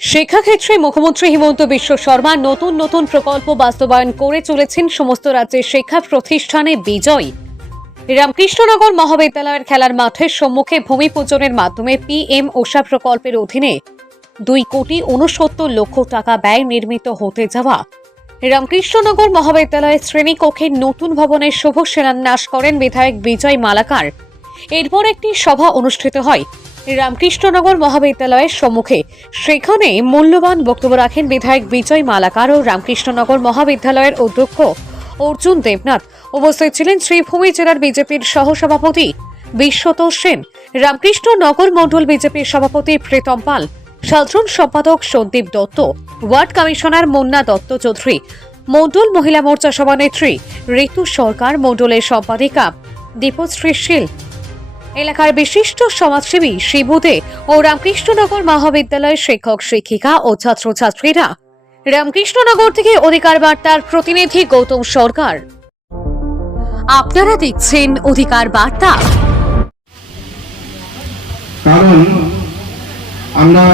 শিক্ষাক্ষেত্রে মুখ্যমন্ত্রী হিমন্ত বিশ্ব শর্মা নতুন নতুন প্রকল্প বাস্তবায়ন করে চলেছেন। সমস্ত রাজ্যের শিক্ষা প্রতিষ্ঠানে বিজয়। রামকৃষ্ণনগর মহাবিদ্যালয়ের খেলার মাঠের সম্মুখে ভূমি পূজনের মাধ্যমে পিএম ওষা প্রকল্পের অধীনে 2,69,00,000 টাকা ব্যয় নির্মিত হতে যাওয়া রামকৃষ্ণনগর মহাবিদ্যালয়ের শ্রেণীকক্ষের নতুন ভবনের শুভ শিলান্যাস করেন বিধায়ক বিজয় মালাকার। এরপর একটি সভা অনুষ্ঠিত হয় রামকৃষ্ণনগর মহাবিদ্যালয়ের সম্মুখে। সেখানে মূল্যবান বক্তব্য রাখেন বিধায়ক বিজয় মালাকার ও রামকৃষ্ণনগর মহাবিদ্যালয়ের অধ্যক্ষ অর্জুন দেবনাথ। উপস্থিত ছিলেন শ্রীভূমি জেলার বিজেপির সহসভাপতি বিশ্বতোষ সেন, রামকৃষ্ণনগর মণ্ডল বিজেপির সভাপতি প্রীতম পাল, সাধারণ সম্পাদক সন্দীপ দত্ত, ওয়ার্ড কমিশনার মুন্না দত্ত চৌধুরী, মণ্ডল মহিলা মোর্চা সভানেত্রী ঋতু সরকার, মণ্ডলের সম্পাদিকা দীপশ্রী শীল, এলাকার বিশিষ্ট সমাজসেবী শিবুদে ও রামকৃষ্ণনগর মহাবিদ্যালয়ের শিক্ষক শিক্ষিকা ও ছাত্রছাত্রীরা। রামকৃষ্ণনগর থেকে অধিকার বার্তার প্রতিনিধি গৌতম সরকার। আপনারা দেখছেন অধিকার বার্তা। কারণ আমরা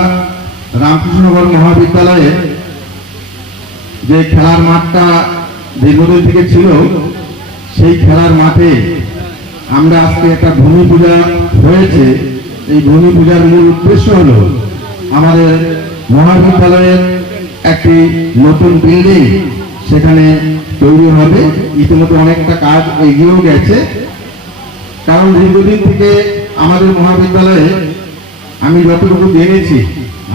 রামকৃষ্ণনগর মহাবিদ্যালয়ে যে খেলার মাঠটা দীর্ঘদিন থেকে ছিল, সেই খেলার মাঠে আমরা আজকে একটা ভূমি পূজা হয়েছে। এই ভূমি পূজার মূল উদ্দেশ্য হলো আমাদের মহাবিদ্যালয়ের একটি নতুন বিল্ডিং সেখানে তৈরি হবে। ইতিমধ্যে অনেকটা কাজ এগিয়েও গেছে। কারণ দীর্ঘদিন থেকে আমাদের মহাবিদ্যালয়ে আমি যতটুকু জেনেছি,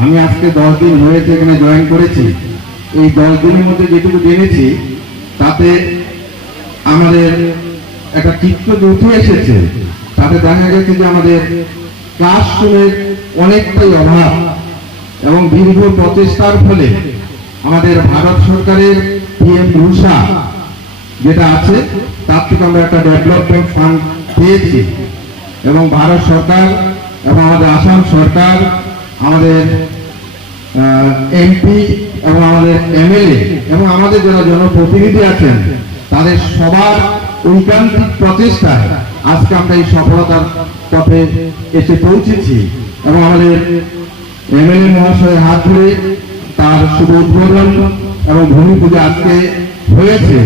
আমি আজকে 10 দিন হয়েছে এখানে জয়েন করেছি। এই 10 দিনের মধ্যে যেটুকু জেনেছি তাতে আমাদের একটা চিত্র উঠে এসেছে। তাতে দেখা গেছে যে আমাদের ক্লাসরুমের অনেকটাই অভাব এবং দীর্ঘ প্রচেষ্টার ফলে আমাদের ভারত সরকারের পিএম ওষা যেটা আছে তার থেকে আমরা একটা ডেভেলপমেন্ট ফান্ড পেয়েছি এবং ভারত সরকার এবং আমাদের আসাম সরকার, আমাদের এমপি এবং আমাদের এমএলএ এবং আমাদের যারা জনপ্রতিনিধি আছেন তাদের সবার ঐকান্তিক প্রচেষ্টায় আজকে আমরা এই সফলতার পথে এসে পৌঁছেছি এবং আমাদের এমএলএ মহাশয়ের হাত ধরে তার শুভ উদ্বোধন এবং ভূমি পূজা আজকে হয়েছে।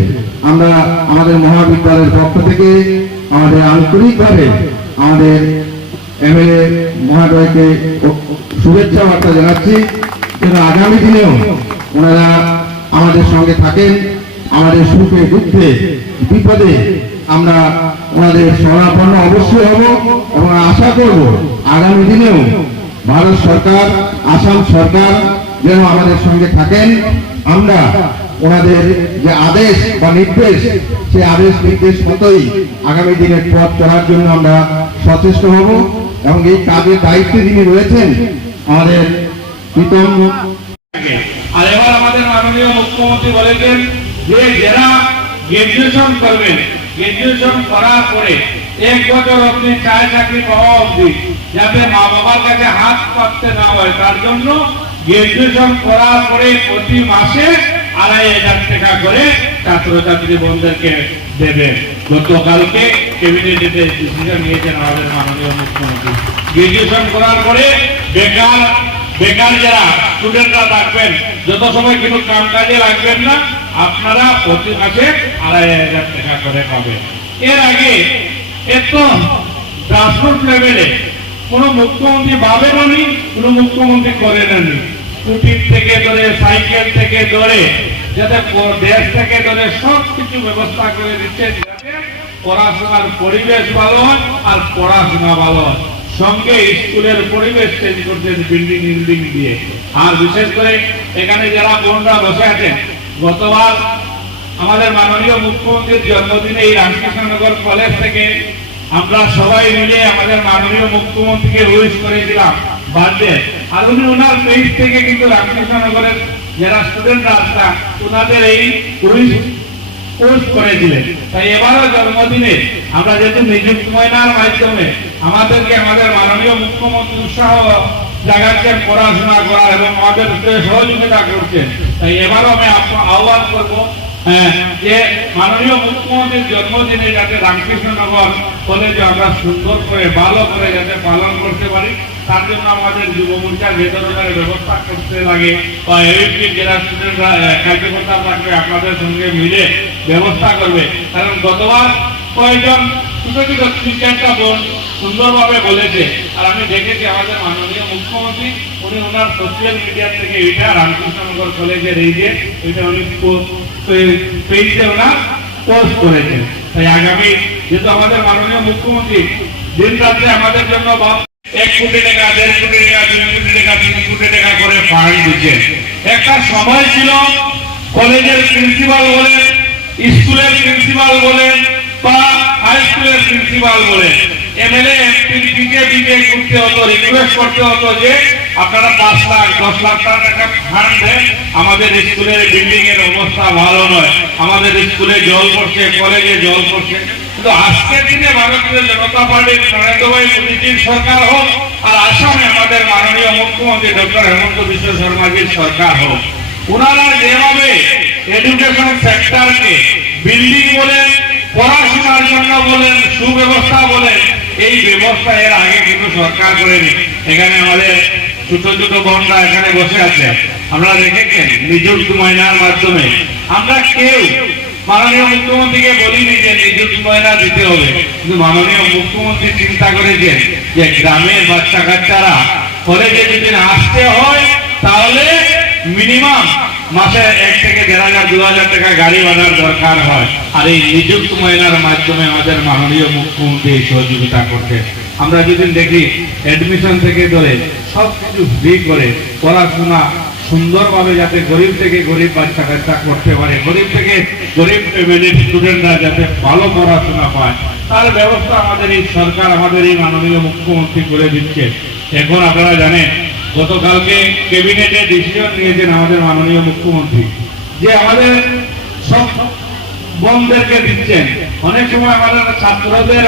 আমরা আমাদের মহাবিদ্যালয়ের পক্ষ থেকে আমাদের আন্তরিকভাবে আমাদের এমএলএ মহোদয়কে শুভেচ্ছা বার্তা জানাচ্ছি এবং আগামী দিনেও ওনারা আমাদের সঙ্গে থাকেন। আমাদের সুখে দুঃখে বিপদে আমরা ওনাদের শরণাপন্ন অবশ্যই হব এবং আশা করব আগামী দিনেও ভারত সরকার, আসাম সরকার যেন আমাদের সঙ্গে থাকেন। আমরা ওনাদের যে আদেশ বা নির্দেশ, সেই আদেশ নির্দেশ মতোই আগামী দিনের পথ চলার জন্য আমরা সচেষ্ট হব এবং এই কাজের দায়িত্বে যিনি রয়েছেন আমাদের প্রীতম। আর এবার আমাদের মাননীয় মুখ্যমন্ত্রী বলেছেন যে যারা গ্রাজুয়েশন করবেন, গ্রাজুয়েশন করার পরে 1 বছর অবধি চাকরি পাওয়া অবধি যাতে মা বাবার কাছে হাত পাততে না হয়, তার জন্য গ্রাজুয়েশন করার পরে প্রতি মাসে 2,500 টাকা করে ছাত্রছাত্রী বোনদেরকে দেবে। গতকালকে ক্যাবিনেটে ডিসিশন নিয়েছেন আমাদের মাননীয় মুখ্যমন্ত্রী। গ্রাজুয়েশন করার পরে বেকার যারা স্টুডেন্টরা থাকবেন, যত সময় কিন্তু কাম কাজে লাগবেন না, আপনারা প্রতি মাসে 2,500 টাকা করে পাবেন। এর আগে এত গ্রাসরুট লেভেলে কোনো মুখ্যমন্ত্রী ভাবেননি, কোনো মুখ্যমন্ত্রী করেননি। স্কুটির থেকে ধরে, সাইকেল থেকে ধরে, যাতে দেশ থেকে ধরে সব কিছু ব্যবস্থা করে দিচ্ছে যাতে পড়াশোনার পরিবেশ ভালো হয় আর পড়াশোনা ভালো হয়। সঙ্গে স্কুলের পরিবেশ চেঞ্জ করছেন বিল্ডিং দিয়ে। আর বিশেষ করে এখানে যারা বোনরা বসে আছেন, গতবার আমাদের মাননীয় মুখ্যমন্ত্রীর জন্মদিনে এই রামকৃষ্ণনগর কলেজ থেকে আমরা সবাই মিলে আমাদের মাননীয় মুখ্যমন্ত্রীকে উইশ করেছিলাম বার্থডে। আর উনি ওনার পেজ থেকে কিন্তু রামকৃষ্ণনগরের যারা স্টুডেন্টরা আসতাম ওনাদের এই উইশ করেছিলেন। তাই এবারও জন্মদিনে আমরা যেহেতু নিযুক্ত ময়নার মাধ্যমে আমাদেরকে আমাদের মাননীয় মুখ্যমন্ত্রী উৎসাহ জাগাচ্ছেন পড়াশোনা করার এবং আমাদের সহযোগিতা করছেন, তাই এবারও আমি আহ্বান করবো যে মাননীয় মুখ্যমন্ত্রীর জন্মদিনে যাতে রামকৃষ্ণনগর কলেজে আমরা সুন্দর করে ভালো করে যাতে পালন করতে পারি, তার জন্য আমাদের যুব মোর্চার যে ধরনের ব্যবস্থা করতে লাগে বা এবিপি জেলা স্টুডেন্টরা কার্যকর্তা থাকবে আপনাদের সঙ্গে মিলে ব্যবস্থা করবে। কারণ গতবার কয়েকজন ছোট ছোট 3-4টা বোন সুন্দরভাবে বলেছে, আর আমি দেখেছি আমাদের মাননীয় মুখ্যমন্ত্রী উনি ওনার সোশ্যাল মিডিয়া থেকে এটা রামকৃষ্ণনগর কলেজের এই যে এটা উনি পেজে ওনার পোস্ট করেছেন। তাই আগামী যেহেতু আমাদের মাননীয় মুখ্যমন্ত্রী দিন রাত্রে আমাদের জন্য 1 কোটি টাকা, 1.5 কোটি টাকা, 2 কোটি টাকা, 3 কোটি টাকা করে ফান্ড দিচ্ছে। একটা সময় ছিল কলেজের প্রিন্সিপাল বলেন, স্কুলের প্রিন্সিপাল বলেন বা হাই স্কুলের প্রিন্সিপাল বলেন, এমএলএ এমপি দিকে ঘুরতে হতো, রিকোয়েস্ট করতে হতো যে আপনারা 5 লাখ 10 লাখ টাকা ফান্ড দেন, আমাদের স্কুলের বিল্ডিং এর অবস্থা ভালো নয়, আমাদের স্কুলে জল পড়ছে, কলেজে জল পড়ছে। কিন্তু আজকের দিনে ভারতীয় জনতা পার্টির নরেন্দ্র ভাই মোদীজির সরকার হোক আর আসামে আমাদের মাননীয় মুখ্যমন্ত্রী ডক্টর হেমন্ত বিশ্ব শর্মাজির সরকার হোক, ওনারা যেভাবে এডুকেশন সেক্টরকে বিল্ডিং বলেন, পড়াশোনার জন্য বলেন, সুব্যবস্থা বলেন, এই ব্যবস্থা এর আগে কিন্তু সরকার করেনি। এখানে আমাদের ছোট ছোট বোনরা এখানে বসে আছে, আমরা দেখেছেন নিযুক্ত ময়নার মাধ্যমে আমরা কেউ মাননীয় মুখ্যমন্ত্রীকে বলিনি যে নিযুক্ত ময়না দিতে হবে, কিন্তু মাননীয় মুখ্যমন্ত্রী চিন্তা করেছেন যে গ্রামের বাচ্চা কাচ্চারা কলেজে যদি আসতে হয় তাহলে মিনিমাম মাসে 1 থেকে 1,500 2,000 টাকা গাড়ি ভাড়ার দরকার হয়, আর এই নিযুক্ত ময়নার মাধ্যমে আমাদের মাননীয় মুখ্যমন্ত্রী সহযোগিতা করতে। আমরা যদি দেখি অ্যাডমিশন থেকে ধরে সবকিছু ফ্রি করে পড়াশোনা সুন্দরভাবে যাতে গরিব থেকে গরিব বাচ্চা কাচ্চা করতে পারে, গরিব থেকে গরিব ফ্যামিলির স্টুডেন্টরা যাতে ভালো পড়াশোনা পায়, তার ব্যবস্থা আমাদের এই সরকার, আমাদের এই মাননীয় মুখ্যমন্ত্রী করে দিচ্ছে। এখন আপনারা জানেন গতকালকে ক্যাবিনেটে ডিসিশন নিয়েছেন আমাদের মাননীয় মুখ্যমন্ত্রী যে আমাদের সব বোনদেরকে দিচ্ছেন। অনেক সময় আমাদের ছাত্রদের